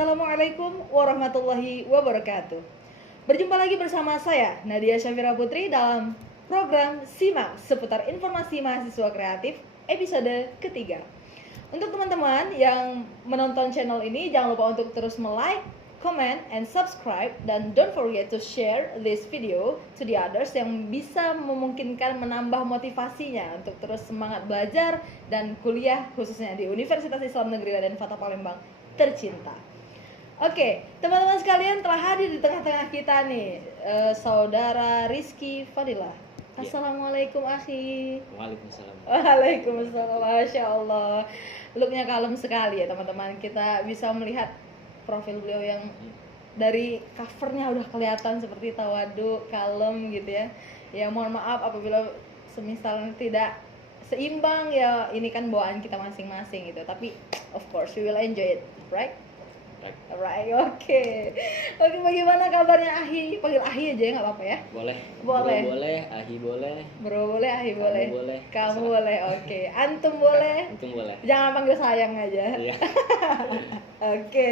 Assalamualaikum warahmatullahi wabarakatuh. Berjumpa lagi bersama saya Nadia Syafira Putri dalam program Simak seputar informasi mahasiswa kreatif episode ketiga. Untuk teman-teman yang menonton channel ini, jangan lupa untuk terus like, comment, and subscribe, dan don't forget to share this video to the others yang bisa memungkinkan menambah motivasinya untuk terus semangat belajar dan kuliah khususnya di Universitas Islam Negeri Raden Fatah Palembang tercinta. Oke, teman-teman sekalian, telah hadir di tengah-tengah kita nih Saudara Rizky Fadilah. Assalamualaikum akhi. Waalaikumsalam. Waalaikumsalam. Masya Allah, looknya kalem sekali ya teman-teman. Kita bisa melihat profil beliau yang dari covernya udah kelihatan seperti tawadu, kalem gitu ya. Ya mohon maaf apabila semisal tidak seimbang, ya ini kan bawaan kita masing-masing gitu. Tapi of course we will enjoy it, right? Right, oke. Oke, bagaimana kabarnya Ahi? Panggil Ahi aja ya, nggak apa-apa ya? Boleh. Boleh. Bro boleh, Ahi boleh. Bro boleh, Ahi boleh. Kamu boleh. Kamu Terserah. boleh, oke. Antum boleh. Antum boleh. Jangan panggil sayang aja. Iya. Oke.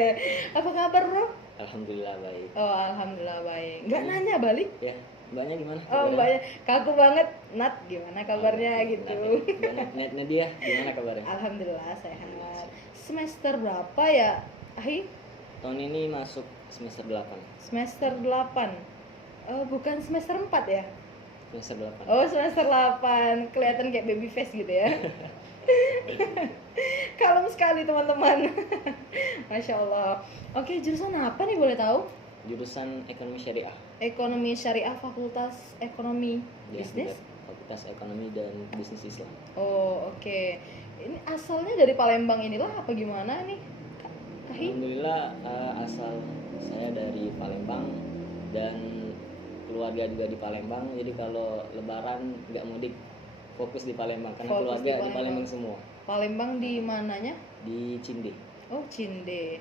Apa kabar, Bro? Alhamdulillah baik. Oh, alhamdulillah baik. Nggak nanya balik? Ya, mbaknya gimana? Oh, kabarnya? mbaknya kaku banget. Nat, gimana kabarnya gitu? Nadia, gimana kabarnya? Alhamdulillah sehat. Semester berapa ya, Ahi? Tahun ini masuk semester 8. Semester 8. Oh, bukan semester 4 ya? Semester 8. Oh, semester 8. Kelihatan kayak baby face gitu ya. Kalem sekali teman-teman. Masya Allah. Oke, jurusan apa nih boleh tahu? Jurusan Ekonomi Syariah. Ekonomi Syariah, Fakultas Ekonomi Ya, Bisnis. Fakultas Ekonomi dan Bisnis Islam. Oh, oke. Ini asalnya dari Palembang inilah apa gimana nih? Ahi? Alhamdulillah asal saya dari Palembang dan keluarga juga di Palembang. Jadi kalau Lebaran nggak mudik, fokus di Palembang karena Fokus keluarga di di Palembang semua. Palembang di mananya? Di Cinde. Oh, Cinde.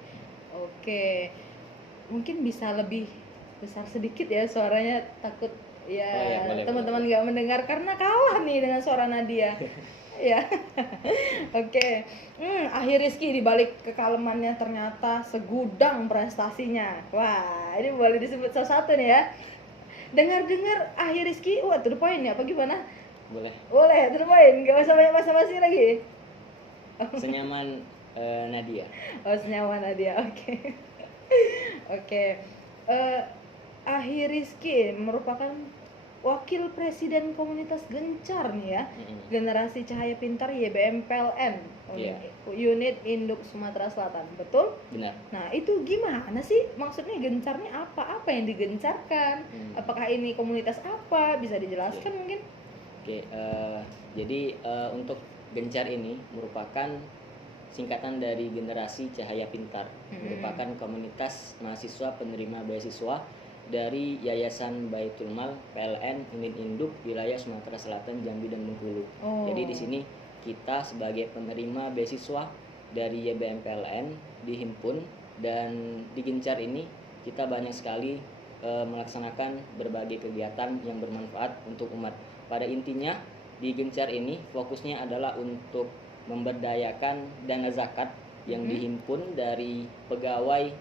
Oke. Mungkin bisa lebih besar sedikit ya suaranya, takut ya Oh ya, boleh, teman-teman nggak mendengar karena kalah nih dengan suara Nadia. Ya. Oke. Akhir Rizky dibalik kekalemannya ternyata segudang prestasinya. Wah, ini boleh disebut salah satu nih ya. Dengar-dengar Akhir Rizky, wah to the point ya, apa gimana? Boleh. Boleh, to the point, nggak usah banyak basa-basi lagi. Senyaman Nadia. Oh, senyaman Nadia, oke. Oke. Akhir Rizky merupakan Wakil Presiden Komunitas Gencar nih ya, Generasi Cahaya Pintar YBM PLN, Iya. Unit Induk Sumatera Selatan, betul? Benar. Nah itu gimana sih maksudnya gencarnya apa? Apa yang digencarkan? Apakah ini komunitas apa? Bisa dijelaskan mungkin? Oke, jadi untuk Gencar ini merupakan singkatan dari Generasi Cahaya Pintar, merupakan komunitas mahasiswa penerima beasiswa dari Yayasan Baitul Mal PLN Unit Induk Wilayah Sumatera Selatan, Jambi dan Bengkulu. Oh. Jadi di sini kita sebagai penerima beasiswa dari YBM PLN dihimpun, dan di Gencar ini kita banyak sekali melaksanakan berbagai kegiatan yang bermanfaat untuk umat. Pada intinya di Gencar ini fokusnya adalah untuk memberdayakan dana zakat yang dihimpun dari pegawai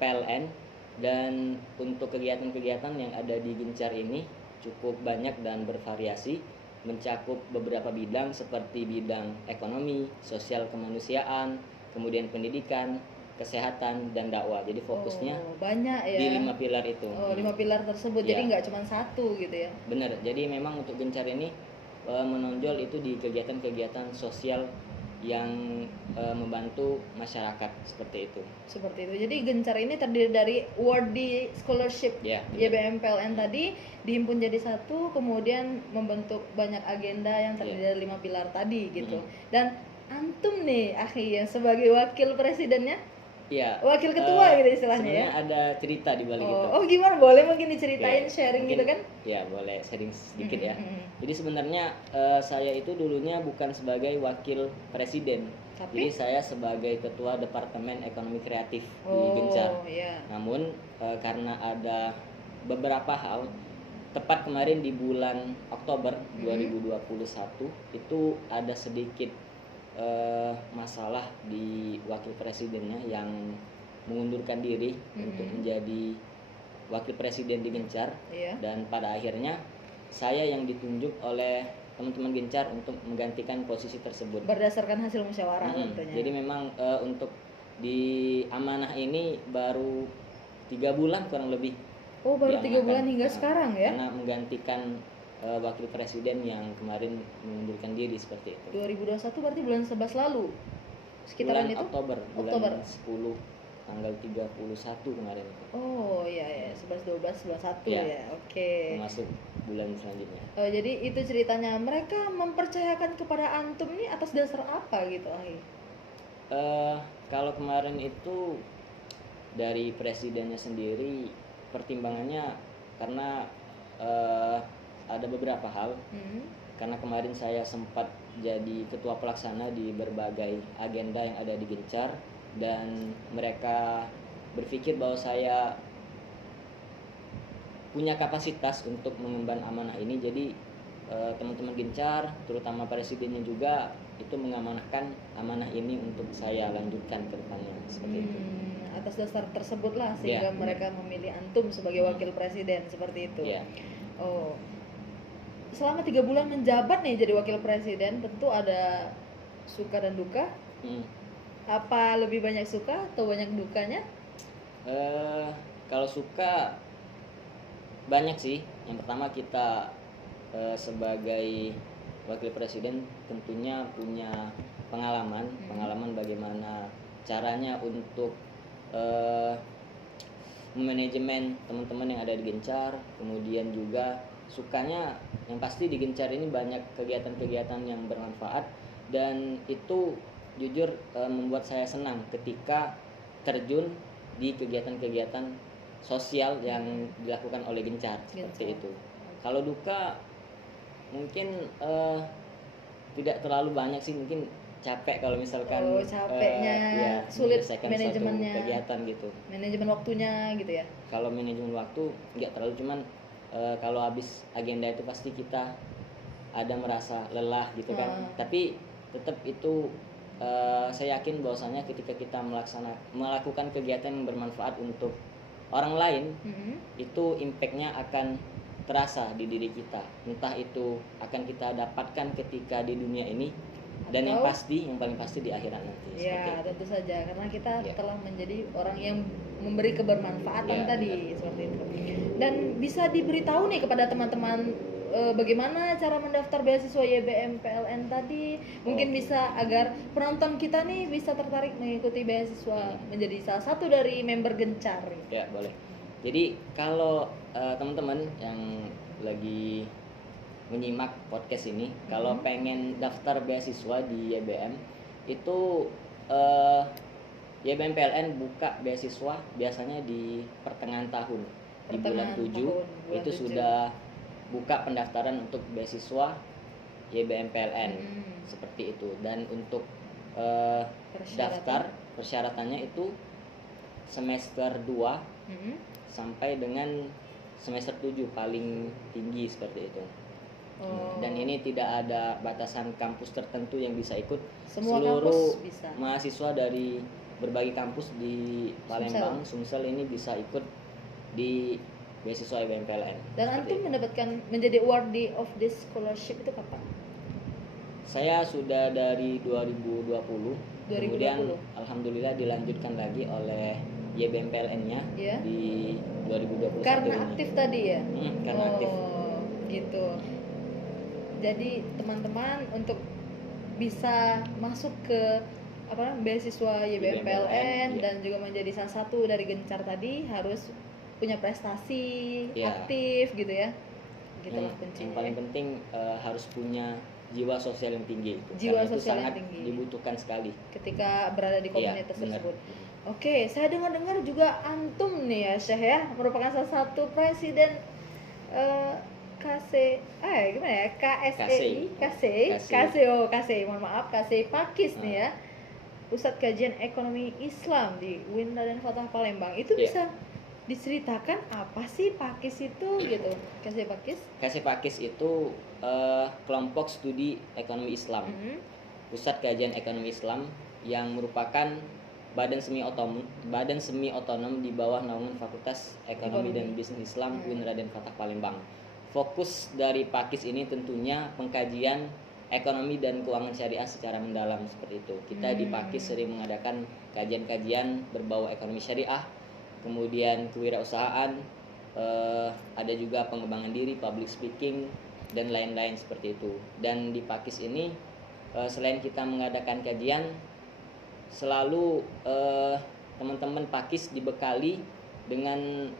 PLN. Dan untuk kegiatan-kegiatan yang ada di Gencar ini cukup banyak dan bervariasi, mencakup beberapa bidang seperti bidang ekonomi, sosial kemanusiaan, kemudian pendidikan, kesehatan, dan dakwah. Jadi fokusnya banyak ya. di 5 pilar itu. Oh, 5 pilar tersebut. Ya. Jadi nggak cuma satu gitu ya. Benar. Jadi memang untuk Gencar ini menonjol itu di kegiatan-kegiatan sosial yang membantu masyarakat seperti itu. Seperti itu. Jadi Gencar ini terdiri dari Worthy Scholarship Ya, YBM PLN tadi dihimpun jadi satu, kemudian membentuk banyak agenda yang terdiri dari 5 pilar tadi gitu. Dan antum nih Akhi yang sebagai wakil presidennya, Iya. wakil ketua gitu istilahnya ya. Sebenarnya ada cerita di balik itu. Oh gimana, boleh mungkin diceritain, Oke, sharing mungkin, gitu kan? Ya boleh sharing sedikit ya. Mm-mm. Jadi sebenarnya saya itu dulunya bukan sebagai wakil presiden, Tapi? jadi saya sebagai ketua Departemen Ekonomi Kreatif di Gencar. Iya. Namun karena ada beberapa hal, tepat kemarin di bulan Oktober 2021 itu ada sedikit masalah di wakil presidennya yang mengundurkan diri untuk menjadi wakil presiden di Gencar, dan pada akhirnya saya yang ditunjuk oleh teman-teman Gencar untuk menggantikan posisi tersebut berdasarkan hasil musyawarah tentunya. Jadi memang untuk di amanah ini baru 3 bulan kurang lebih. Oh, baru 3 bulan hingga sekarang ya? Karena menggantikan wakil presiden yang kemarin mengundurkan diri seperti itu. 2021 berarti bulan 11 lalu. Sekitaran bulan itu? Oktober, bulan 10 tanggal 31 kemarin itu. Oh iya, 11, 12, 11, 1 ya. Oke. Masuk bulan selanjutnya. Jadi itu ceritanya, mereka mempercayakan kepada antum nih atas dasar apa gitu, Ahi? Kalau kemarin itu dari presidennya sendiri, pertimbangannya karena ada beberapa hal. Karena kemarin saya sempat jadi ketua pelaksana di berbagai agenda yang ada di Gencar, dan mereka berpikir bahwa saya punya kapasitas untuk mengemban amanah ini. Jadi teman-teman Gencar, terutama presidennya juga, itu mengamanahkan amanah ini untuk saya lanjutkan ke depannya seperti itu. Atas dasar tersebut lah sehingga mereka memilih antum sebagai wakil presiden seperti itu. Oh, selama 3 bulan menjabat nih jadi wakil presiden, tentu ada suka dan duka. Apa lebih banyak suka atau banyak dukanya? Kalau suka banyak sih. Yang pertama, kita sebagai wakil presiden tentunya punya pengalaman bagaimana caranya untuk manajemen teman-teman yang ada di Gencar. Kemudian juga sukanya yang pasti di Gencar ini banyak kegiatan-kegiatan yang bermanfaat, dan itu jujur membuat saya senang ketika terjun di kegiatan-kegiatan sosial yang dilakukan oleh Gencar seperti itu. Kalau duka mungkin tidak terlalu banyak sih, mungkin capek kalau misalkan capeknya sulit manajemennya, kegiatan gitu, manajemen waktunya gitu ya. Kalau manajemen waktu nggak terlalu, cuman kalau habis agenda itu pasti kita ada merasa lelah gitu kan. Tapi tetap itu saya yakin bahwasanya ketika kita melakukan kegiatan yang bermanfaat untuk orang lain, itu impactnya akan terasa di diri kita. Entah itu akan kita dapatkan ketika di dunia ini, dan yang paling pasti di akhirat nanti. Ya, tentu saja, karena kita telah menjadi orang yang memberi kebermanfaatan tadi, seperti itu. Dan bisa diberitahu nih kepada teman-teman bagaimana cara mendaftar beasiswa YBM PLN tadi, mungkin bisa agar penonton kita nih bisa tertarik mengikuti beasiswa menjadi salah satu dari member Gencar. Ya, boleh. Jadi kalau teman-teman yang lagi menyimak podcast ini, kalau pengen daftar beasiswa di YBM, itu YBM PLN buka beasiswa biasanya di pertengahan tahun, di bulan 7 itu sudah buka pendaftaran untuk beasiswa YBM PLN seperti itu. Dan untuk daftar persyaratannya itu semester 2 sampai dengan semester 7 paling tinggi seperti itu. Dan ini tidak ada batasan kampus tertentu yang bisa ikut. Seluruh bisa. Mahasiswa dari berbagai kampus di Palembang, Sumsel ini bisa ikut di beasiswa YBM PLN. Dan antum mendapatkan menjadi awardee of this scholarship itu kapan? Saya sudah dari 2020. Kemudian alhamdulillah dilanjutkan lagi oleh YBM PLN-nya di 2021 karena ini. Aktif tadi ya? Karena aktif. Gitu. Jadi teman-teman untuk bisa masuk ke beasiswa YBM PLN dan juga menjadi salah satu dari Gencar tadi harus punya prestasi, aktif gitu ya. Gitulah kuncinya. Yang paling penting harus punya jiwa sosial yang tinggi. Jiwa karena sosial itu sangat yang tinggi dibutuhkan sekali ketika berada di komunitas tersebut. Oke, saya dengar juga antum nih ya Syekh ya, merupakan salah satu presiden KSEI, mohon maaf, KSEI Pakis nih ya, Pusat Kajian Ekonomi Islam di UIN Raden Fatah Palembang. Itu bisa diceritakan apa sih Pakis itu gitu? KSEI Pakis? KSEI Pakis itu kelompok studi ekonomi Islam, Pusat Kajian Ekonomi Islam, yang merupakan badan semi otonom di bawah naungan Fakultas Ekonomi dan Bisnis Islam UIN Raden Fatah Palembang. Fokus dari Pakis ini tentunya pengkajian ekonomi dan keuangan syariah secara mendalam seperti itu. Kita di Pakis sering mengadakan kajian-kajian berbau ekonomi syariah, kemudian kewirausahaan, ada juga pengembangan diri, public speaking, dan lain-lain seperti itu. Dan di Pakis ini selain kita mengadakan kajian, selalu teman-teman Pakis dibekali dengan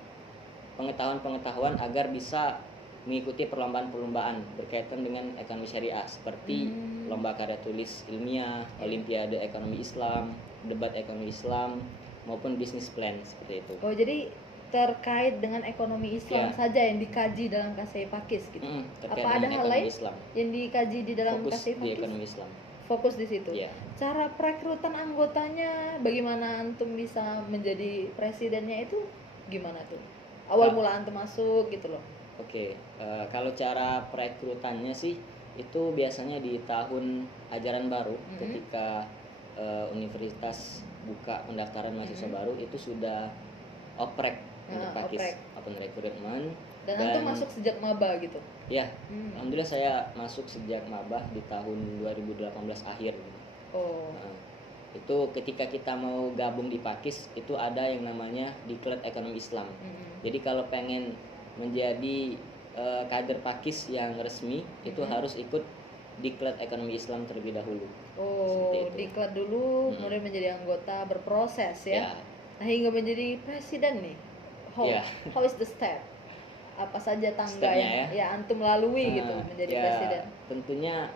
pengetahuan-pengetahuan agar bisa mengikuti perlombaan-perlombaan berkaitan dengan ekonomi syariah seperti lomba karya tulis ilmiah, olimpiade ekonomi Islam, debat ekonomi Islam, maupun bisnis plan seperti itu. Oh, jadi terkait dengan ekonomi Islam Ya. saja yang dikaji dalam KSI Pakis gitu. Terkait Apa ada dengan hal ekonomi lain Islam. yang dikaji di dalam Fokus KSI di Pakis? ekonomi Islam. Fokus di situ. Ya. Cara perekrutan anggotanya, bagaimana antum bisa menjadi presidennya itu gimana tuh? Awal mula antum masuk gitu loh. Oke, kalau cara perekrutannya sih itu biasanya di tahun ajaran baru ketika universitas buka pendaftaran mahasiswa baru itu sudah oprek untuk Pakis, open recruitment. Dan antum masuk sejak maba gitu. Ya, alhamdulillah saya masuk sejak maba di tahun 2018 akhir. Oh. Nah, itu ketika kita mau gabung di Pakis itu ada yang namanya Diklat Ekonomi Islam. Jadi kalau pengen menjadi kader Pakis yang resmi itu harus ikut Diklat Ekonomi Islam terlebih dahulu. Oh, diklat dulu, kemudian menjadi anggota, berproses ya. Nah, hingga menjadi presiden nih. How is the step? Apa saja tangga Stepnya, yang antum lalui gitu menjadi presiden? Tentunya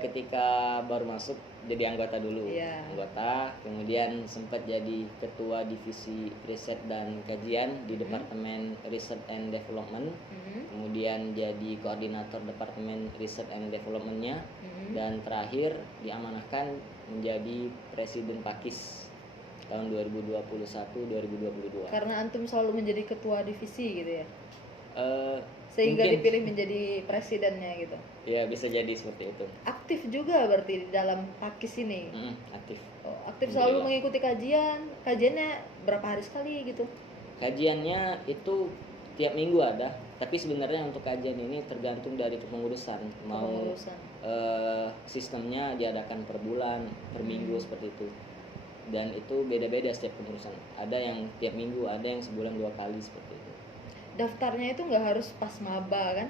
ketika baru masuk jadi anggota dulu. Anggota, kemudian sempat jadi ketua divisi riset dan kajian di Departemen Research and Development. Kemudian jadi koordinator Departemen Research and Development-nya, dan terakhir diamanahkan menjadi presiden Pakis tahun 2021-2022. Karena antum selalu menjadi ketua divisi gitu ya? Sehingga mungkin dipilih menjadi presidennya gitu. Ya, bisa jadi seperti itu. Aktif juga berarti di dalam Pakis ini. Aktif. Oh, aktif selalu mengikuti kajian. Kajiannya berapa hari sekali gitu? Kajiannya itu tiap minggu ada, tapi sebenarnya untuk kajian ini tergantung dari kepengurusan. Mau sistemnya diadakan per bulan, per minggu seperti itu. Dan itu beda-beda setiap kepengurusan. Ada yang tiap minggu, ada yang sebulan 2 kali seperti itu. Daftarnya itu nggak harus pas maba kan?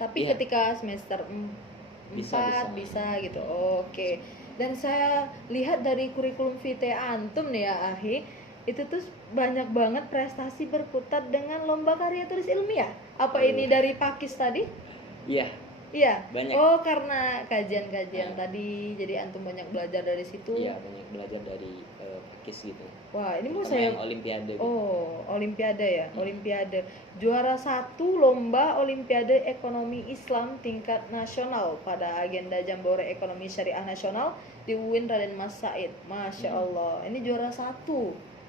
Tapi ketika semester 4 bisa gitu. Oke. Dan saya lihat dari kurikulum vitae antum nih ya, Ahi, itu tuh banyak banget prestasi berkutat dengan lomba karya tulis ilmiah. Apa ini dari Pakis tadi? Iya. Banyak. Oh, karena kajian-kajian tadi, jadi antum banyak belajar dari situ. Iya, banyak belajar dari Pakis gitu. Wah, ini mau saya olimpiade. Gitu. Oh, olimpiade ya, olimpiade. Juara 1 lomba olimpiade ekonomi Islam tingkat nasional pada agenda Jambore Ekonomi Syariah Nasional di UIN Raden Mas Said. Masya Allah, ini juara 1.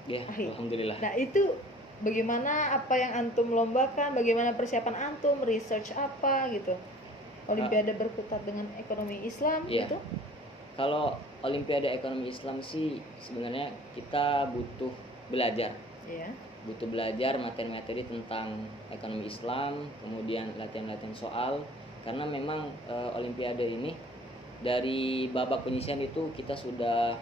Ya, alhamdulillah. Nah, itu bagaimana, apa yang antum lombakan, bagaimana persiapan antum, research apa gitu? Olimpiade berkutat dengan ekonomi Islam gitu. Kalau Olimpiade Ekonomi Islam sih sebenarnya kita butuh belajar. Butuh belajar materi-materi tentang ekonomi Islam, kemudian latihan-latihan soal, karena memang Olimpiade ini dari babak penyisian itu kita sudah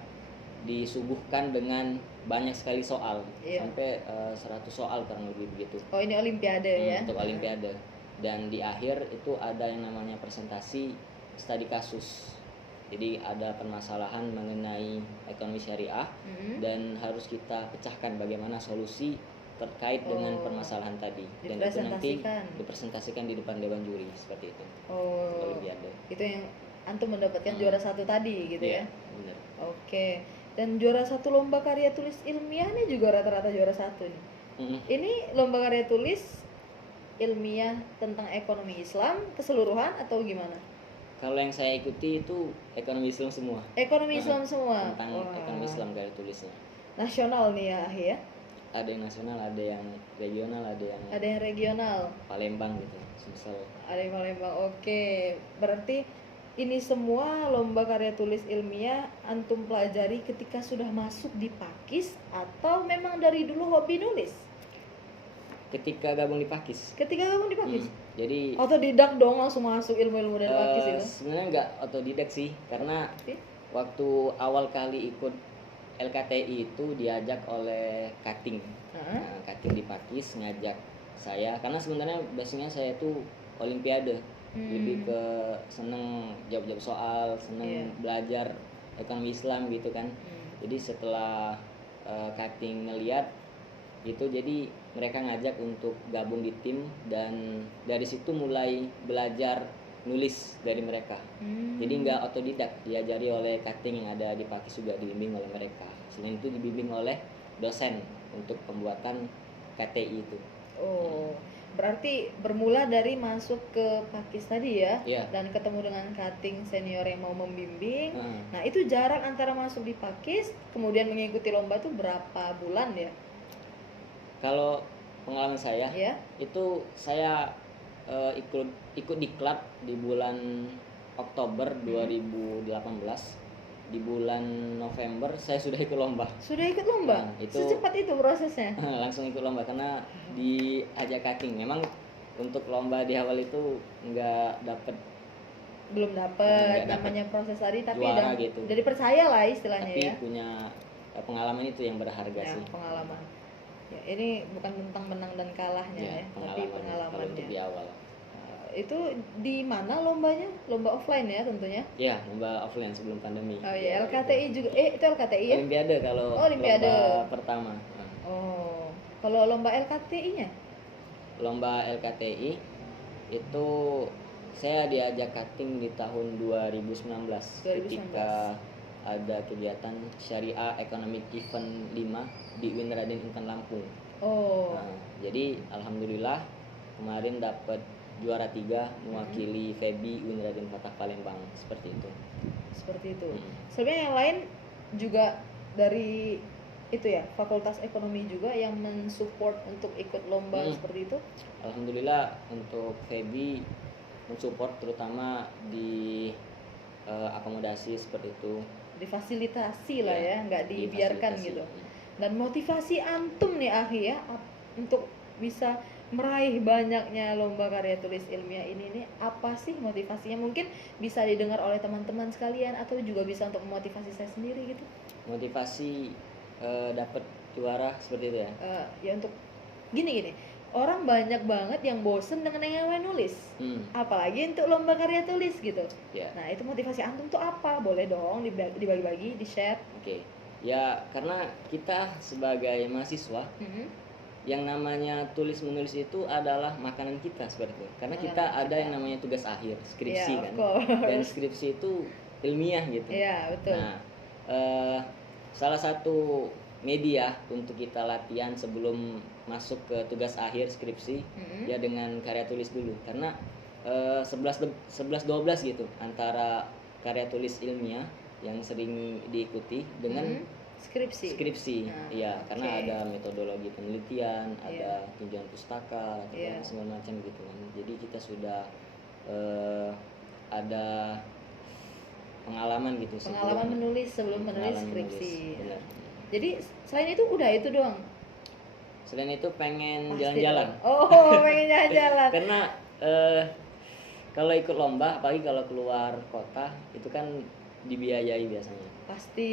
disuguhkan dengan banyak sekali soal, sampai 100 soal kurang lebih begitu. Oh, ini olimpiade ya? Untuk olimpiade. Dan di akhir itu ada yang namanya presentasi studi kasus. Jadi ada permasalahan mengenai ekonomi syariah dan harus kita pecahkan bagaimana solusi terkait dengan permasalahan tadi, dan itu nanti dipresentasikan di depan dewan juri seperti itu. Olimpiade. Itu yang antum mendapatkan juara 1 tadi gitu ya? Benar. Oke. Dan juara 1 lomba karya tulis ilmiah nih juga rata-rata juara 1 nih. Ini lomba karya tulis ilmiah tentang ekonomi Islam keseluruhan atau gimana? Kalau yang saya ikuti itu ekonomi Islam semua. Ekonomi Islam semua. Tentang ekonomi Islam karya tulisnya. Nasional nih ya, ya? Ada yang nasional, ada yang regional, ada yang regional. Palembang gitu, misal. Ada yang Palembang. Oke. Berarti ini semua lomba karya tulis ilmiah antum pelajari ketika sudah masuk di Pakis atau memang dari dulu hobi nulis? Ketika gabung di Pakis. Ketika kamu di Pakis? Jadi Otodidak dong langsung masuk ilmu-ilmu dari Pakis itu? sebenarnya nggak otodidak sih, karena Tapi, waktu awal kali ikut LKTI itu diajak oleh Kating. Nah, Kating di Pakis ngajak saya, karena sebenarnya basicnya saya tuh olimpiade, lebih ke seneng jawab-jawab soal, seneng belajar ekonomi Islam gitu kan. Jadi setelah Kating ngeliat gitu, jadi mereka ngajak untuk gabung di tim, dan dari situ mulai belajar nulis dari mereka. Jadi nggak otodidak, diajari oleh cutting yang ada di Pakis, juga dibimbing oleh mereka. Selain itu dibimbing oleh dosen untuk pembuatan KTI itu. Oh, berarti bermula dari masuk ke Pakis tadi ya, Iya. dan ketemu dengan cutting senior yang mau membimbing. Nah, itu jarak antara masuk di Pakis kemudian mengikuti lomba itu berapa bulan ya? Kalau pengalaman saya, Ya. itu saya ikut diklat di bulan Oktober 2018. Di bulan November saya sudah ikut lomba. Sudah ikut lomba? Nah, itu Secepat itu prosesnya? langsung ikut lomba karena diajak cutting. Memang untuk lomba di awal itu nggak dapet, Belum nggak dapat dapet namanya proses tadi, tapi juara udah gitu. jadi percaya lah istilahnya Tapi ya. punya pengalaman itu yang berharga Ya, sih. pengalaman. Ya, ini bukan tentang menang dan kalahnya ya, tapi Kalau untuk pengalamannya. di awal. Itu di mana lombanya? Lomba offline ya tentunya? Ya, lomba offline sebelum pandemi. Oh iya, LKTI juga. Itu LKTI ya? Olimpiade kalau Oh, Olimpiade. lomba pertama. Nah, Oh, kalau lomba LKTI-nya? lomba LKTI itu saya diajak cutting di tahun 2019 ketika ada kegiatan Syariah Economic Event 5 di UIN Raden Intan Lampung. Oh, Nah, jadi alhamdulillah kemarin dapat juara 3 mewakili FEBI UIN Raden Fatah Palembang, seperti itu. seperti itu. Sebenarnya yang lain juga dari itu ya, Fakultas Ekonomi juga yang mensupport untuk ikut lomba seperti itu. Alhamdulillah untuk FEBI mensupport, terutama di akomodasi seperti itu. Difasilitasi lah Ya, ya, nggak dibiarkan difasilitasi. gitu. Dan motivasi antum nih akhi ya untuk bisa meraih banyaknya lomba karya tulis ilmiah ini nih, apa sih motivasinya? Mungkin bisa didengar oleh teman-teman sekalian atau juga bisa untuk memotivasi saya sendiri gitu. Motivasi dapat juara seperti itu ya. Ya untuk gini, orang banyak banget yang bosen dengan yang namanya nulis, apalagi untuk lomba karya tulis gitu. Ya. Nah, itu motivasi antum tuh apa? Boleh dong dibagi-bagi, di-share. Oke. Ya, karena kita sebagai mahasiswa, yang namanya tulis menulis itu adalah makanan kita seperti itu. Karena kita ada yang namanya tugas akhir, skripsi Ya, kan. of course. Dan skripsi itu ilmiah gitu. Iya, betul. Nah, salah satu media untuk kita latihan sebelum masuk ke tugas akhir skripsi ya dengan karya tulis dulu, karena 11-12 gitu antara karya tulis ilmiah yang sering diikuti dengan skripsi. Iya, karena ada metodologi penelitian, ada tinjauan pustaka, dan segala macam gitu kan. Jadi kita sudah ada pengalaman gitu, pengalaman menulis sebelum menulis skripsi. Benar. Jadi selain itu udah itu doang. Selain itu pengen Pasti jalan-jalan. dong. Pengen jalan-jalan. Karena kalau ikut lomba, apalagi kalau keluar kota, itu kan dibiayai biasanya. Pasti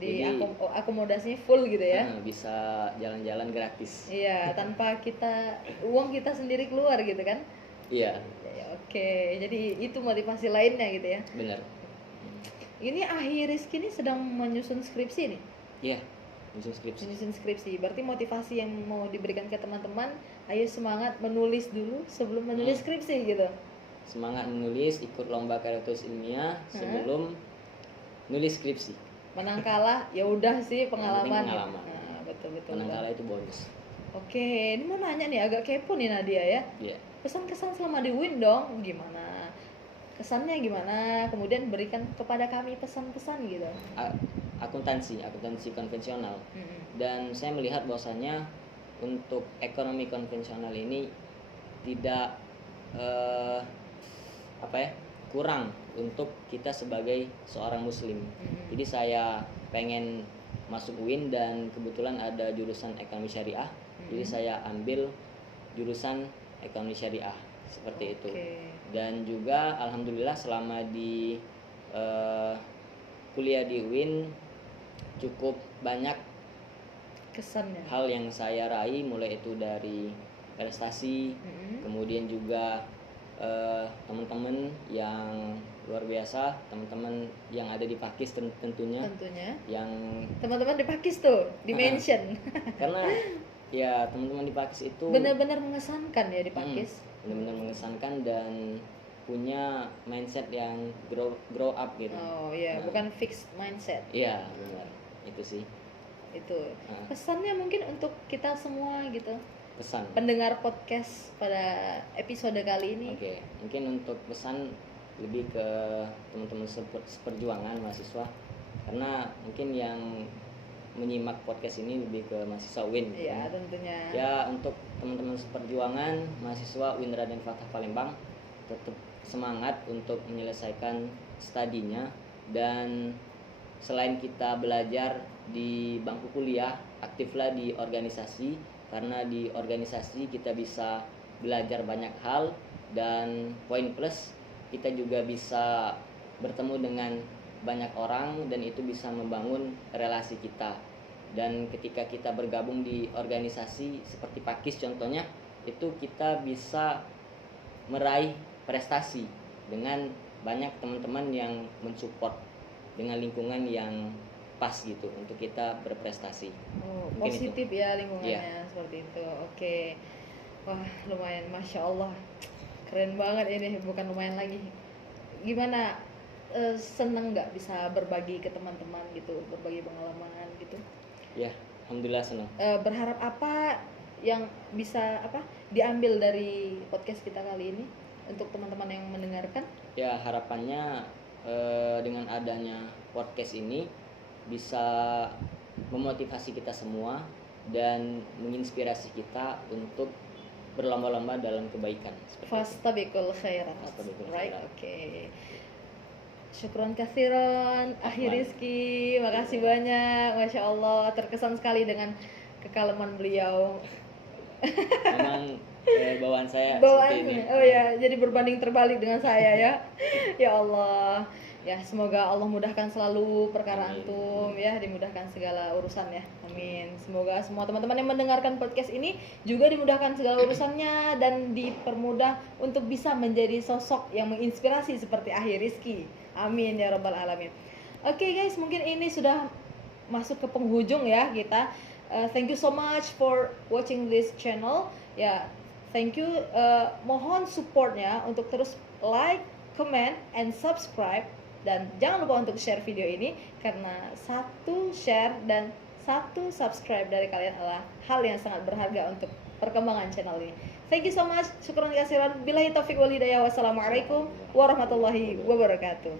jadi akomodasinya full gitu ya. Bisa jalan-jalan gratis. Iya, tanpa uang kita sendiri keluar gitu kan. Iya. Oke, jadi itu motivasi lainnya gitu ya. Benar. Ini Rizky ini sedang menyusun skripsi nih. Iya, menyusun skripsi. Berarti motivasi yang mau diberikan ke teman-teman, ayo semangat menulis dulu sebelum menulis skripsi gitu. Semangat menulis, ikut lomba karya tulis ilmiah sebelum nulis skripsi. Menang kalah ya udah sih pengalaman. Pengalaman. Nah, betul. Menang kalah itu bonus. Oke, ini mau nanya nih, agak kepo nih Nadia ya. Iya. Pesan-kesan selama di UIN dong, gimana? Kesannya gimana? Kemudian berikan kepada kami pesan-pesan gitu. Akuntansi konvensional. Dan saya melihat bahwasanya untuk ekonomi konvensional ini tidak kurang untuk kita sebagai seorang muslim. Jadi saya pengen masuk UIN dan kebetulan ada jurusan ekonomi syariah. Jadi saya ambil jurusan ekonomi syariah seperti itu. Dan juga alhamdulillah selama di kuliah di UIN cukup banyak Kesannya. hal yang saya raih, mulai itu dari prestasi, kemudian juga teman-teman yang luar biasa, teman-teman yang ada di Pakis tentunya yang Teman-teman di Pakis tuh di mention. karena ya teman-teman di Pakis itu benar-benar mengesankan ya di Pakis. benar-benar mengesankan dan punya mindset yang grow up gitu. Oh iya, bukan fixed mindset. Iya benar, itu sih Itu pesannya mungkin untuk kita semua gitu, pesan. pendengar podcast pada episode kali ini. Oke, mungkin untuk pesan lebih ke teman-teman seperjuangan mahasiswa, karena mungkin yang menyimak podcast ini lebih ke mahasiswa UIN. Iya, tentunya. Ya, untuk teman-teman seperjuangan mahasiswa UIN Raden Fatah Palembang, tetap semangat untuk menyelesaikan studinya, dan selain kita belajar di bangku kuliah, aktiflah di organisasi, karena di organisasi kita bisa belajar banyak hal, dan poin plus kita juga bisa bertemu dengan banyak orang dan itu bisa membangun relasi kita. Dan ketika kita bergabung di organisasi seperti Pakis contohnya, itu kita bisa meraih prestasi dengan banyak teman-teman yang mensupport, dengan lingkungan yang pas gitu untuk kita berprestasi. Positif itu ya lingkungannya. Seperti itu. Oke. Wah, lumayan, masya Allah, keren banget ini. Bukan lumayan lagi, gimana, seneng nggak bisa berbagi ke teman-teman gitu, berbagi pengalaman gitu? Ya, alhamdulillah senang. Berharap apa yang bisa diambil dari podcast kita kali ini untuk teman-teman yang mendengarkan? Ya, harapannya dengan adanya podcast ini bisa memotivasi kita semua dan menginspirasi kita untuk berlomba-lomba dalam kebaikan. Fastabiqul khairat. Right? Oke. Syukron katsiran Akhi Rizky, makasih banyak, masya Allah, terkesan sekali dengan kekalaman beliau. Memang bawaan saya Bawaan, seperti ini. oh ya, jadi berbanding terbalik dengan saya ya. Ya Allah, ya semoga Allah mudahkan selalu perkara antum ya, dimudahkan segala urusan ya, amin. Semoga semua teman-teman yang mendengarkan podcast ini juga dimudahkan segala urusannya dan dipermudah untuk bisa menjadi sosok yang menginspirasi seperti Akhi Rizky, amin ya rabbal alamin. Oke guys, mungkin ini sudah masuk ke penghujung ya kita. Thank you so much for watching this channel ya. Thank you, mohon supportnya untuk terus like, comment, and subscribe. Dan jangan lupa untuk share video ini, karena satu share dan satu subscribe dari kalian adalah hal yang sangat berharga untuk perkembangan channel ini. Thank you so much, syukran kasiran. Billahi taufiq wal hidayah. Wassalamualaikum warahmatullahi wabarakatuh.